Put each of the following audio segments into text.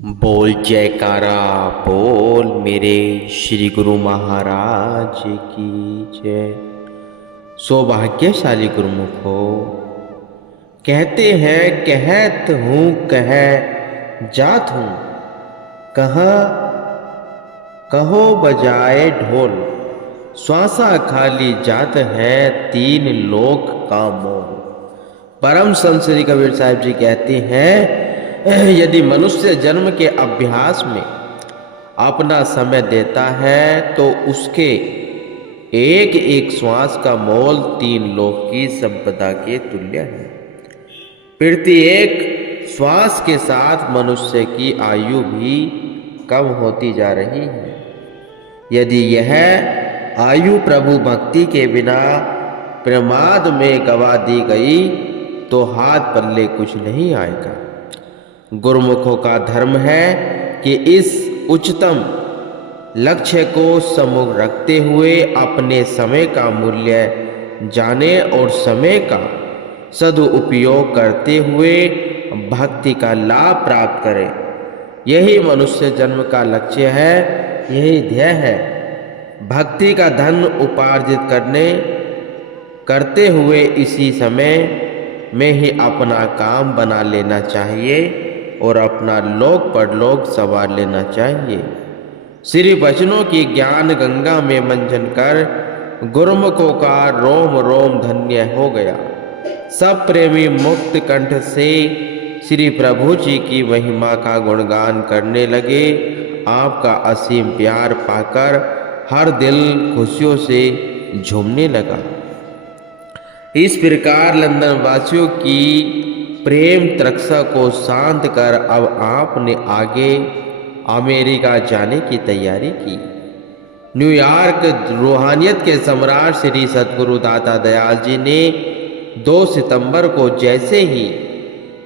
बोल जयकारा बोल मेरे श्री गुरु महाराज की जय। सौभाग्यशाली गुरुमुख हो। कहते हैं कहत हूँ कह जात हूँ, कहाँ कहो बजाए ढोल। श्वासा खाली जात है तीन लोक का मोल। परम संत श्री कबीर साहिब जी कहते हैं, यदि मनुष्य जन्म के अभ्यास में अपना समय देता है तो उसके एक एक श्वास का मोल तीन लोक की संपदा के तुल्य है। प्रत्येक श्वास के साथ मनुष्य की आयु भी कम होती जा रही है। यदि यह आयु प्रभु भक्ति के बिना प्रमाद में गवा दी गई तो हाथ पल्ले कुछ नहीं आएगा। गुरुमुखों का धर्म है कि इस उच्चतम लक्ष्य को सम्मुख रखते हुए अपने समय का मूल्य जाने और समय का सदुपयोग करते हुए भक्ति का लाभ प्राप्त करें। यही मनुष्य जन्म का लक्ष्य है, यही ध्येय है। भक्ति का धन उपार्जित करते हुए इसी समय में ही अपना काम बना लेना चाहिए और अपना लोक परलोक संवार लेना चाहिए। श्री वचनों की ज्ञान गंगा में मंजन कर गुरुमुखों का रोम रोम धन्य हो गया। सब प्रेमी मुक्त कंठ से श्री प्रभु जी की महिमा का गुणगान करने लगे। आपका असीम प्यार पाकर हर दिल खुशियों से झूमने लगा। इस प्रकार लंदन वासियों की प्रेम तृष्णा को शांत कर अब आपने आगे अमेरिका जाने की तैयारी की। न्यूयॉर्क रूहानियत के सम्राट श्री सद्गुरु दाता दयाल जी ने 2 सितंबर को जैसे ही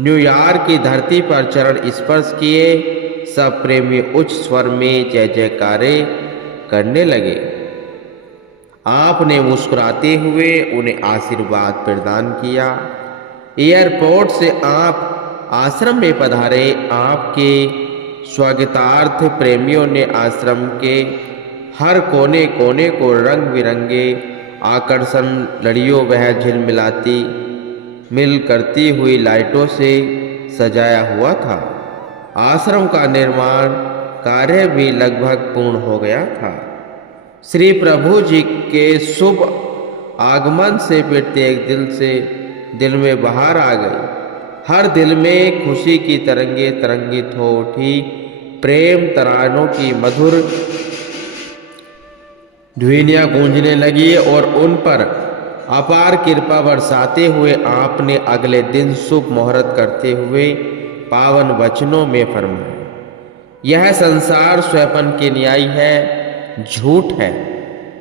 न्यूयॉर्क की धरती पर चरण स्पर्श किए, सब प्रेमी उच्च स्वर में जय जयकारे करने लगे। आपने मुस्कुराते हुए उन्हें आशीर्वाद प्रदान किया। एयरपोर्ट से आप आश्रम में पधारे। आपके स्वागतार्थ प्रेमियों ने आश्रम के हर कोने कोने को रंग बिरंगे आकर्षण लड़ियों वह झिलमिलाती मिल करती हुई लाइटों से सजाया हुआ था। आश्रम का निर्माण कार्य भी लगभग पूर्ण हो गया था। श्री प्रभु जी के शुभ आगमन से प्रत्येक दिल में बहार आ गई। हर दिल में खुशी की तरंगे तरंगित हो उठी। प्रेम तरानों की मधुर ध्वनियां गूंजने लगी और उन पर अपार कृपा बरसाते हुए आपने अगले दिन शुभ मुहूर्त करते हुए पावन वचनों में फरमाया, यह संसार स्वयं के न्याय है, झूठ है,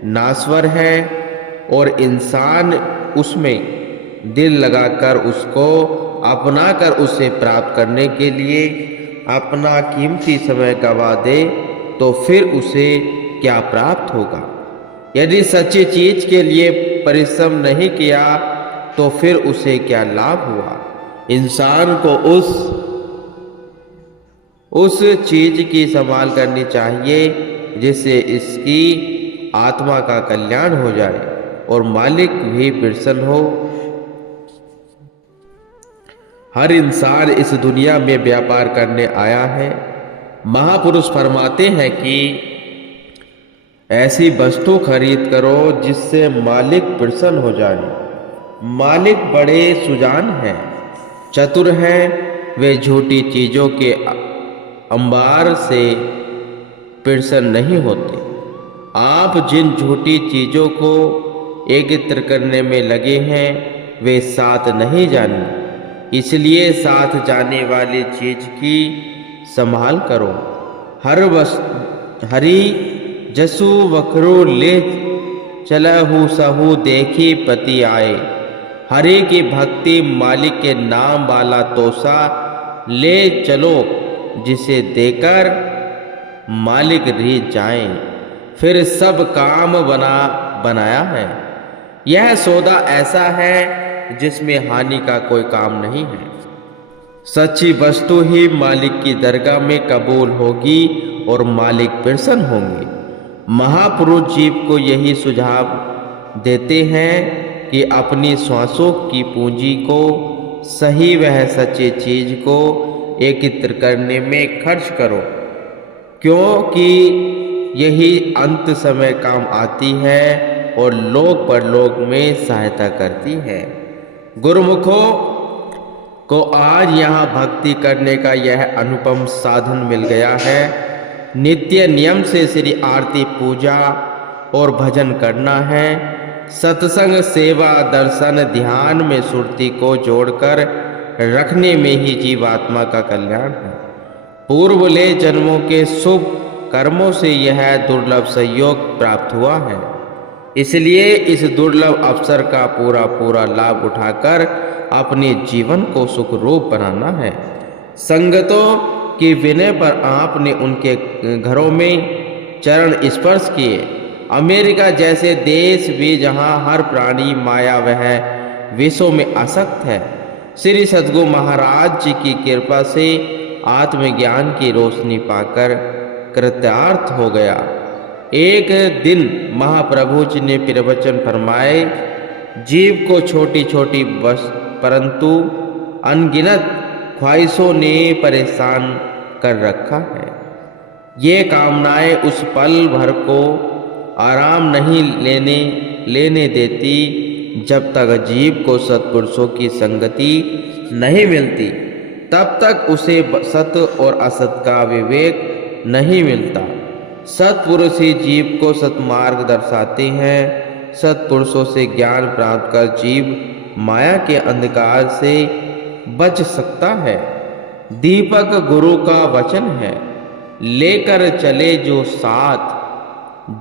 नाश्वर है और इंसान उसमें दिल लगाकर उसको अपना कर उसे प्राप्त करने के लिए अपना कीमती समय गवा दे तो फिर उसे क्या प्राप्त होगा। यदि सच्ची चीज के लिए परिश्रम नहीं किया तो फिर उसे क्या लाभ हुआ। इंसान को उस चीज की संभाल करनी चाहिए जिससे इसकी आत्मा का कल्याण हो जाए और मालिक भी प्रसन्न हो। हर इंसान इस दुनिया में व्यापार करने आया है। महापुरुष फरमाते हैं कि ऐसी वस्तु खरीद करो जिससे मालिक प्रसन्न हो जाए। मालिक बड़े सुजान हैं, चतुर हैं। वे झूठी चीजों के अंबार से प्रसन्न नहीं होते। आप जिन झूठी चीजों को एकत्र करने में लगे हैं वे साथ नहीं जानी, इसलिए साथ जाने वाली चीज की संभाल करो। हरी जसु वखरो ले चलहु सहु देखी पति आए। हरि की भक्ति मालिक के नाम वाला तोसा ले चलो जिसे देकर मालिक रीझ जाए। फिर सब काम बनाया है। यह सौदा ऐसा है जिसमें हानि का कोई काम नहीं है। सच्ची वस्तु ही मालिक की दरगाह में कबूल होगी और मालिक प्रसन्न होंगे। महापुरुष जीव को यही सुझाव देते हैं कि अपनी श्वासों की पूंजी को सही वह सच्ची चीज को एकत्र करने में खर्च करो, क्योंकि यही अंत समय काम आती है और लोक परलोक में सहायता करती है। गुरुमुखों को आज यहाँ भक्ति करने का यह अनुपम साधन मिल गया है। नित्य नियम से श्री आरती पूजा और भजन करना है। सत्संग सेवा दर्शन ध्यान में सुरती को जोड़कर रखने में ही जीवात्मा का कल्याण है। पूर्वले जन्मों के शुभ कर्मों से यह दुर्लभ सहयोग प्राप्त हुआ है, इसलिए इस दुर्लभ अवसर का पूरा लाभ उठाकर अपने जीवन को सुखरूप बनाना है। संगतों की विनय पर आपने उनके घरों में चरण स्पर्श किए। अमेरिका जैसे देश भी जहां हर प्राणी माया वह विषयों में आसक्त है, श्री सद्गुरु महाराज जी की कृपा से आत्मज्ञान की रोशनी पाकर कृतार्थ हो गया। एक दिन महाप्रभु जी ने प्रवचन फरमाए, जीव को छोटी छोटी बस परंतु अनगिनत ख्वाहिशों ने परेशान कर रखा है। ये कामनाएं उस पल भर को आराम नहीं लेने देती जब तक जीव को सत्पुरुषों की संगति नहीं मिलती, तब तक उसे सत और असत का विवेक नहीं मिलता। सत्पुरुष ही जीव को सत्मार्ग दर्शाते हैं। सत्पुरुषों से ज्ञान प्राप्त कर जीव माया के अंधकार से बच सकता है। दीपक गुरु का वचन है, लेकर चले जो साथ,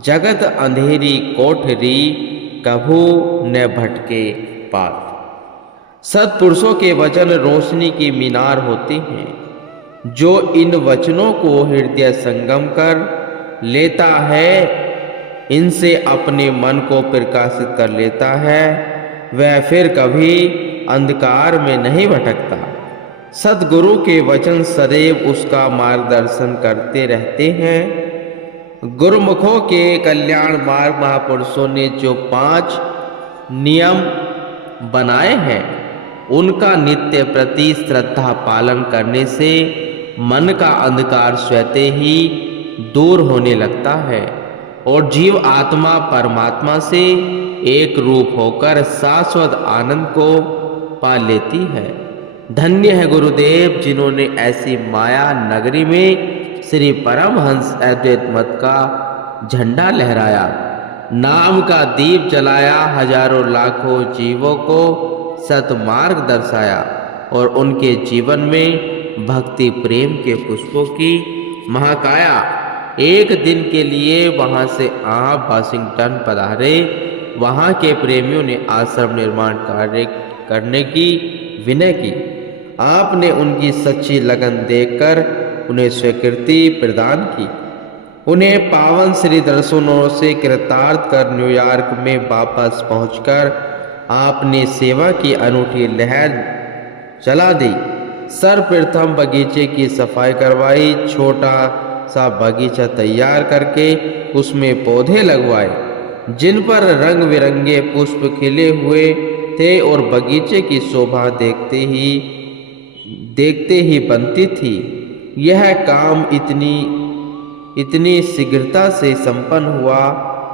जगत अंधेरी कोठरी कभू न भटके पात। सत्पुरुषों के वचन रोशनी की मीनार होते हैं। जो इन वचनों को हृदय संगम कर लेता है, इनसे अपने मन को प्रकाशित कर लेता है, वह फिर कभी अंधकार में नहीं भटकता। सद्गुरु के वचन सदैव उसका मार्गदर्शन करते रहते हैं। गुरुमुखों के कल्याण मार्ग महापुरुषों ने जो 5 नियम बनाए हैं, उनका नित्य प्रति श्रद्धा पालन करने से मन का अंधकार स्वतः ही दूर होने लगता है और जीव आत्मा परमात्मा से एक रूप होकर शाश्वत आनंद को पा लेती है। धन्य है गुरुदेव जिन्होंने ऐसी माया नगरी में श्री परमहंस अद्वैत मत का झंडा लहराया, नाम का दीप जलाया, हजारों लाखों जीवों को सतमार्ग दर्शाया और उनके जीवन में भक्ति प्रेम के पुष्पों की महाकाया। एक दिन के लिए वहां से आप वाशिंगटन पधारे। वहां के प्रेमियों ने आश्रम निर्माण कार्य करने की विनय की। आपने उनकी सच्ची लगन देखकर उन्हें स्वीकृति प्रदान की। उन्हें पावन श्री दर्शनों से कृतार्थ कर न्यूयॉर्क में वापस पहुंचकर आपने सेवा की अनूठी लहर चला दी। सर्वप्रथम बगीचे की सफाई करवाई, छोटा सा बगीचा तैयार करके उसमें पौधे लगवाए जिन पर रंग बिरंगे पुष्प खिले हुए थे और बगीचे की शोभा देखते ही बनती थी। यह काम इतनी शीघ्रता से संपन्न हुआ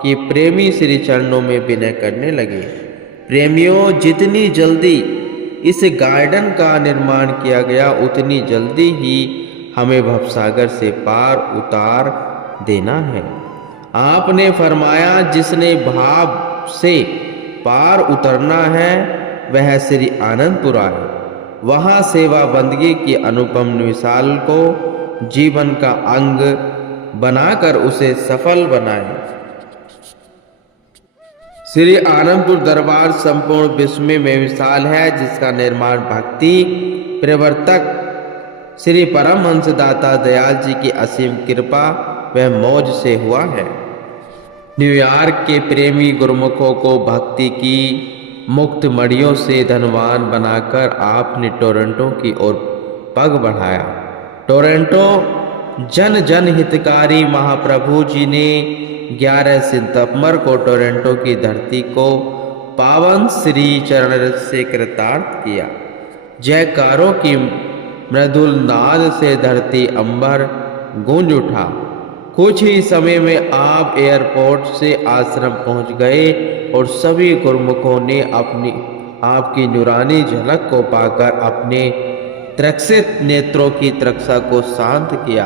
कि प्रेमी श्री चरणों में विनय करने लगे। प्रेमियों, जितनी जल्दी इस गार्डन का निर्माण किया गया, उतनी जल्दी ही हमें भवसागर से पार उतार देना है। आपने फरमाया, जिसने भाव से पार उतरना है वह श्री आनंदपुर आए। वहाँ सेवा बंदगी की अनुपम मिसाल को जीवन का अंग बनाकर उसे सफल बनाए। श्री आनंदपुर दरबार संपूर्ण विश्व में मिसाल है, जिसका निर्माण भक्ति प्रवर्तक श्री परमहंस दाता दयाल जी की असीम कृपा व मौज से हुआ है। न्यूयॉर्क के प्रेमी गुरुमुखों को भक्ति की मुक्त मड़ियों से धनवान बनाकर आपने टोरंटो की ओर पग बढ़ाया। टोरंटो जन जन हितकारी महाप्रभु जी ने 11 सितंबर को टोरंटो की धरती को पावन श्री चरण से कृतार्थ किया। जयकारों की मृदुल नाद से धरती अंबर गूंज उठा। कुछ ही समय में आप एयरपोर्ट से आश्रम पहुंच गए और सभी गुरुमुखों ने अपनी आपकी नूरानी झलक को पाकर अपने त्रक्षित नेत्रों की तृषा को शांत किया।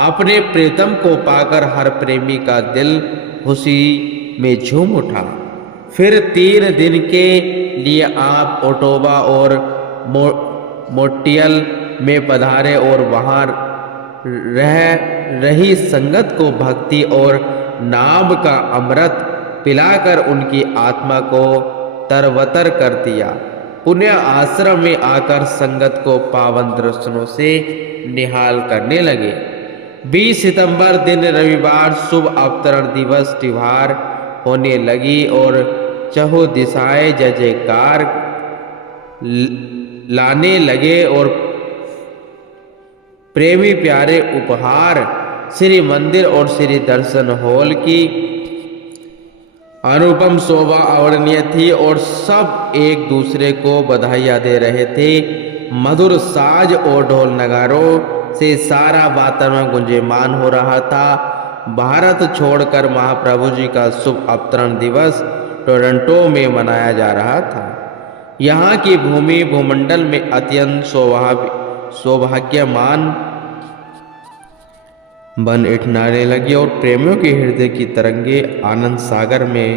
अपने प्रीतम को पाकर हर प्रेमी का दिल खुशी में झूम उठा। फिर 3 दिन के लिए आप ओटोवा और मोट्रियल में पधारे और वहां रह रही संगत को भक्ति और नाम का अमृत पिलाकर उनकी आत्मा को तरवतर कर दिया। पुण्य आश्रम में आकर संगत को पावन दर्शनों से निहाल करने लगे। 20 सितंबर दिन रविवार शुभ अवतरण दिवस त्योहार होने लगी और चहुँ दिशाएं जय जयकार लाने लगे और प्रेमी प्यारे उपहार श्री मंदिर और श्री दर्शन हॉल की अनुपम शोभा अवर्णनीय थी और सब एक दूसरे को बधाइयाँ दे रहे थे। मधुर साज और ढोल नगारों से सारा वातावरण गुंजयमान हो रहा था। भारत छोड़कर महाप्रभु जी का शुभ अवतरण दिवस टोरंटो में मनाया जा रहा था। यहाँ की भूमि भूमंडल में अत्यंत सौभाग्यमान बन उठने लगी और प्रेमियों के हृदय की तरंगे आनंद सागर में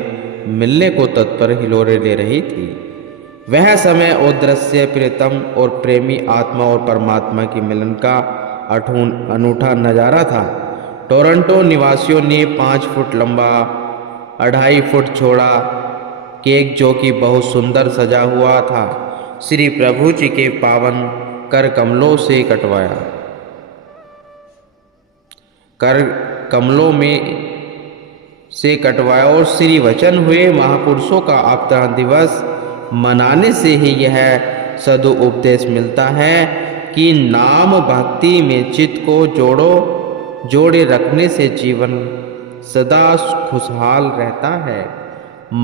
मिलने को तत्पर हिलोरे ले रही थी। वह समय और दृश्य प्रीतम और प्रेमी आत्मा और परमात्मा की मिलन का अनूठा नजारा था। टोरंटो निवासियों ने 5 फुट लंबा 2.5 फुट चौड़ा केक जो कि बहुत सुंदर सजा हुआ था श्री प्रभु जी के पावन कर कमलों से कटवाया। कर कमलों में से कटवाया और श्री वचन हुए महापुरुषों का अवतरण दिवस मनाने से ही यह सदु उपदेश मिलता है कि नाम भक्ति में चित्त को जोड़े रखने से जीवन सदा खुशहाल रहता है।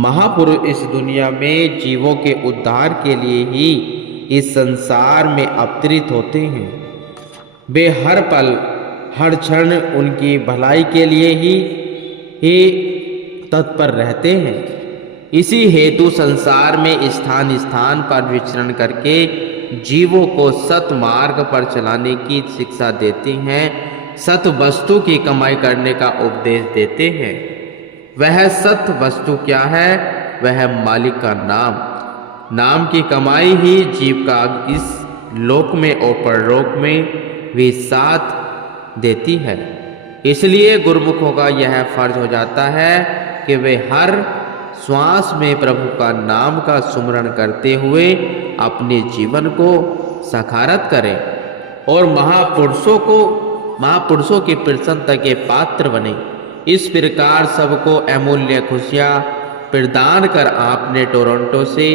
महापुरुष इस दुनिया में जीवों के उद्धार के लिए ही इस संसार में अवतरित होते हैं। वे हर पल हर क्षण उनकी भलाई के लिए ही तत्पर रहते हैं। इसी हेतु संसार में स्थान स्थान पर विचरण करके जीवों को सत मार्ग पर चलाने की शिक्षा देते हैं, सत वस्तु की कमाई करने का उपदेश देते हैं। वह सत वस्तु क्या है? वह मालिक का नाम की कमाई ही जीव का इस लोक में और परलोक में भी साथ देती है। इसलिए गुरुमुखों का यह फर्ज हो जाता है कि वे हर श्वास में प्रभु का नाम का सुमरण करते हुए अपने जीवन को सखारत करें और महापुरुषों की प्रसन्नता के पात्र बने। इस प्रकार सबको अमूल्य खुशियाँ प्रदान कर आपने टोरंटो से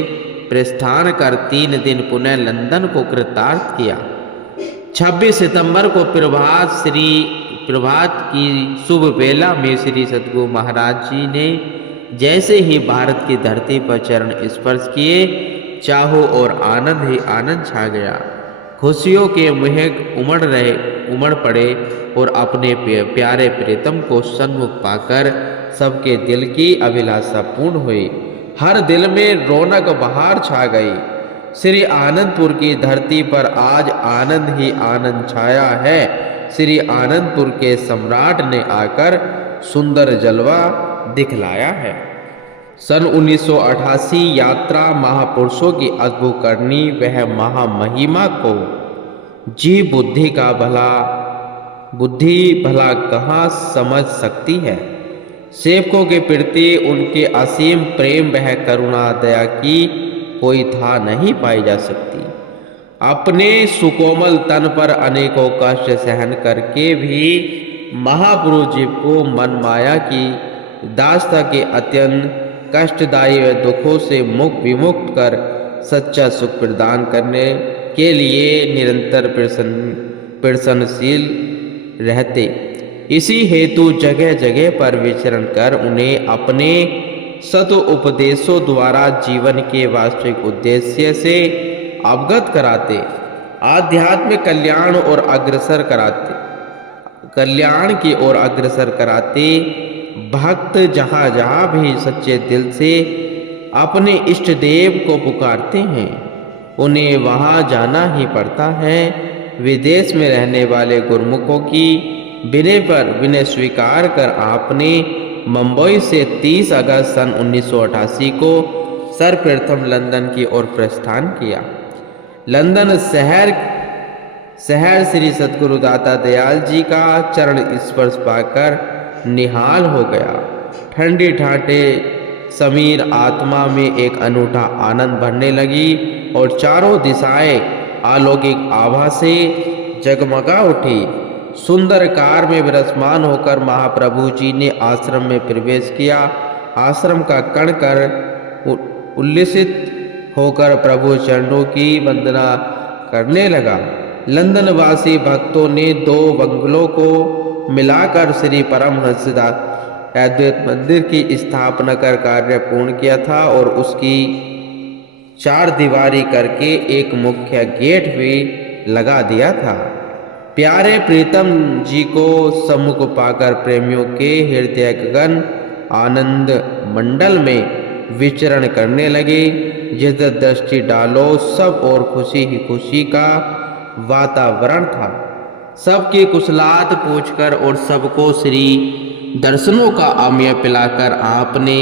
प्रस्थान कर 3 दिन पुनः लंदन को कृतार्थ किया। 26 सितंबर को प्रभात की शुभ बेला में श्री सद्गुरु महाराज जी ने जैसे ही भारत की धरती पर चरण स्पर्श किए, चाहो और आनंद ही आनंद छा गया। खुशियों के मेघ उमड़ पड़े और अपने प्यारे प्रीतम को सन्मुख पाकर सबके दिल की अभिलाषा पूर्ण हुई। हर दिल में रौनक बहार छा गई। श्री आनंदपुर की धरती पर आज आनंद ही आनंद छाया है। श्री आनंदपुर के सम्राट ने आकर सुंदर जलवा दिखलाया है। सन 1988 यात्रा महापुरुषों की अद्भुत करनी वह महामहिमा को जी बुद्धि भला कहाँ समझ सकती है। सेवकों के प्रति उनके असीम प्रेम वह करुणा दया की कोई था नहीं पाई जा सकती। अपने सुकोमल तन पर अनेकों कष्ट सहन करके भी महापुरुष जी को मन माया की दास्ता के अत्यंत कष्टदायी दुखों से विमुक्त कर सच्चा सुख प्रदान करने के लिए निरंतर प्रसन्नशील रहते। इसी हेतु जगह जगह पर विचरण कर उन्हें अपने सत उपदेशों द्वारा जीवन के वास्तविक उद्देश्य से अवगत कराते, आध्यात्मिक कल्याण की ओर अग्रसर कराते। भक्त जहाँ जहाँ भी सच्चे दिल से अपने इष्ट देव को पुकारते हैं, उन्हें वहाँ जाना ही पड़ता है। विदेश में रहने वाले गुरुमुखों की विनय स्वीकार कर आपने मुंबई से 30 अगस्त सन 1988 को सर्वप्रथम लंदन की ओर प्रस्थान किया। लंदन शहर श्री सद्गुरु दाता दयाल जी का चरण स्पर्श पाकर निहाल हो गया। ठंडी ठाटे समीर आत्मा में एक अनूठा आनंद भरने लगी और चारों दिशाएं अलौकिक आभा से जगमगा उठी। सुंदर कार में विराजमान होकर महाप्रभु जी ने आश्रम में प्रवेश किया। आश्रम का कण कर उल्लसित होकर प्रभु चरणों की वंदना करने लगा। लंदन वासी भक्तों ने 2 बंगलों को मिलाकर श्री परमहंस अद्वैत मंदिर की स्थापना कर कार्य पूर्ण किया था और उसकी 4 दीवारी करके एक मुख्य गेट भी लगा दिया था। प्यारे प्रीतम जी को सम्मुख पाकर प्रेमियों के हृदय गगन आनंद मंडल में विचरण करने लगे। जिधर दृष्टि डालो सब और खुशी ही खुशी का वातावरण था। सबकी कुशलात पूछकर और सबको श्री दर्शनों का अमय पिलाकर आपने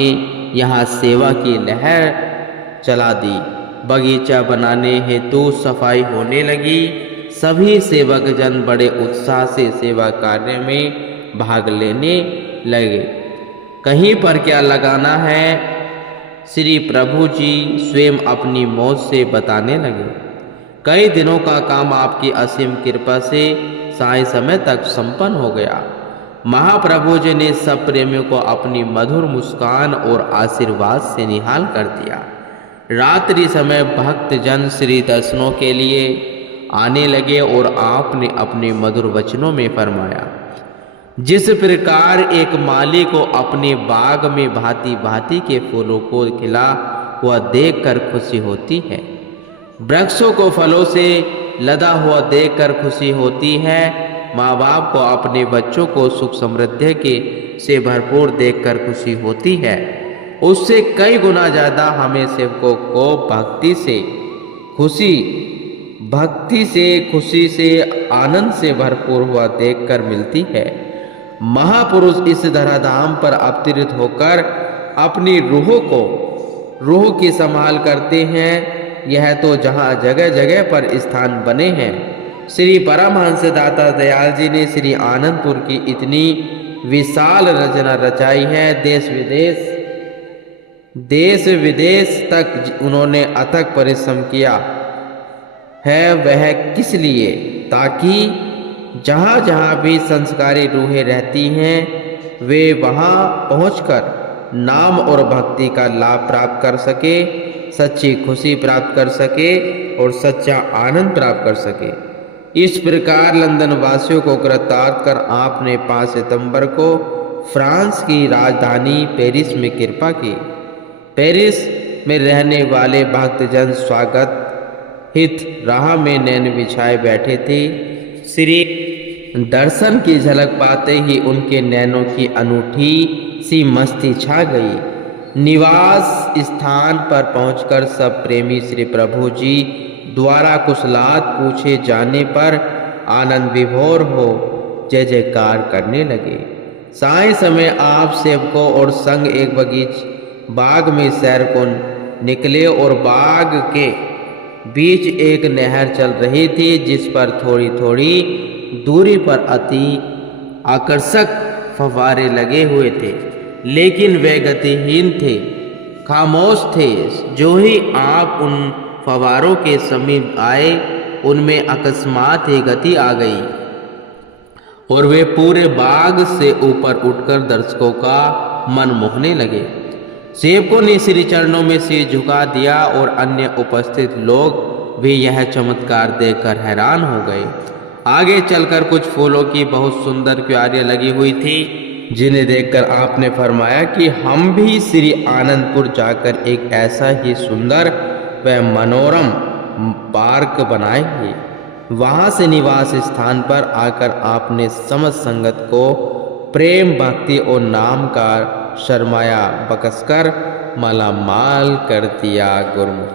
यहाँ सेवा की लहर चला दी। बगीचा बनाने हेतु सफाई होने लगी। सभी सेवक जन बड़े उत्साह से सेवा कार्य में भाग लेने लगे। कहीं पर क्या लगाना है, श्री प्रभु जी स्वयं अपनी मौज से बताने लगे। कई दिनों का काम आपकी असीम कृपा से साय समय तक संपन्न हो गया। महाप्रभु जी ने सब प्रेमियों को अपनी मधुर मुस्कान और आशीर्वाद से निहाल कर दिया। रात्रि समय भक्त जन श्री दर्शनों के लिए आने लगे और आपने अपने मधुर वचनों में फरमाया, जिस प्रकार एक माली को अपने बाग में भांति भांति के फूलों को खिला हुआ देखकर खुशी होती है, वृक्षों को फलों से लदा हुआ देखकर खुशी होती है, माँ बाप को अपने बच्चों को सुख समृद्धि के से भरपूर देखकर खुशी होती है, उससे कई गुना ज़्यादा हमें सेवकों को भक्ति से खुशी से आनंद से भरपूर हुआ देखकर मिलती है। महापुरुष इस धराधाम पर अवतरित होकर अपनी रूह की संभाल करते हैं। यह तो जहाँ जगह जगह पर स्थान बने हैं। श्री परमहंस दाता दयाल जी ने श्री आनंदपुर की इतनी विशाल रचना रचाई है। देश विदेश तक उन्होंने अथक परिश्रम किया है। वह किस लिए? ताकि जहाँ जहाँ भी संस्कारी रूहें रहती हैं, वे वहाँ पहुँचकर नाम और भक्ति का लाभ प्राप्त कर सके, सच्ची खुशी प्राप्त कर सके और सच्चा आनंद प्राप्त कर सके। इस प्रकार लंदन वासियों को कृतार्थ कर आपने 5 सितंबर को फ्रांस की राजधानी पेरिस में कृपा की। पेरिस में रहने वाले भक्तजन स्वागत हित राह में नैन बिछाए बैठे थे। श्री दर्शन की झलक पाते ही उनके नैनों की अनूठी सी मस्ती छा गई। निवास स्थान पर पहुंचकर सब प्रेमी श्री प्रभु जी द्वारा कुशलात पूछे जाने पर आनंद विभोर हो जय जयकार करने लगे। साय समय आप सेवकों और संग एक बाग में सैर को निकले और बाग के बीच एक नहर चल रही थी, जिस पर थोड़ी थोड़ी दूरी पर अति आकर्षक फव्वारे लगे हुए थे, लेकिन वे गतिहीन थे, खामोश थे। जो ही आप उन फव्वारों के समीप आए, उनमें अकस्मात ही गति आ गई और वे पूरे बाग से ऊपर उठकर दर्शकों का मन मोहने लगे। सेवकों ने श्री चरणों में सिर झुका दिया और अन्य उपस्थित लोग वे यह चमत्कार देखकर हैरान हो गए। आगे चलकर कुछ फूलों की बहुत सुंदर क्यारियां लगी हुई थी, जिन्हें देखकर आपने फरमाया कि हम भी श्री आनंदपुर जाकर एक ऐसा ही सुंदर व मनोरम पार्क बनाएंगे। वहां से निवास स्थान पर आकर आपने समस्त संगत को प्रेम भक्ति और नाम का सरमाया बख्शकर मालामाल कर दिया। गुरुमुख।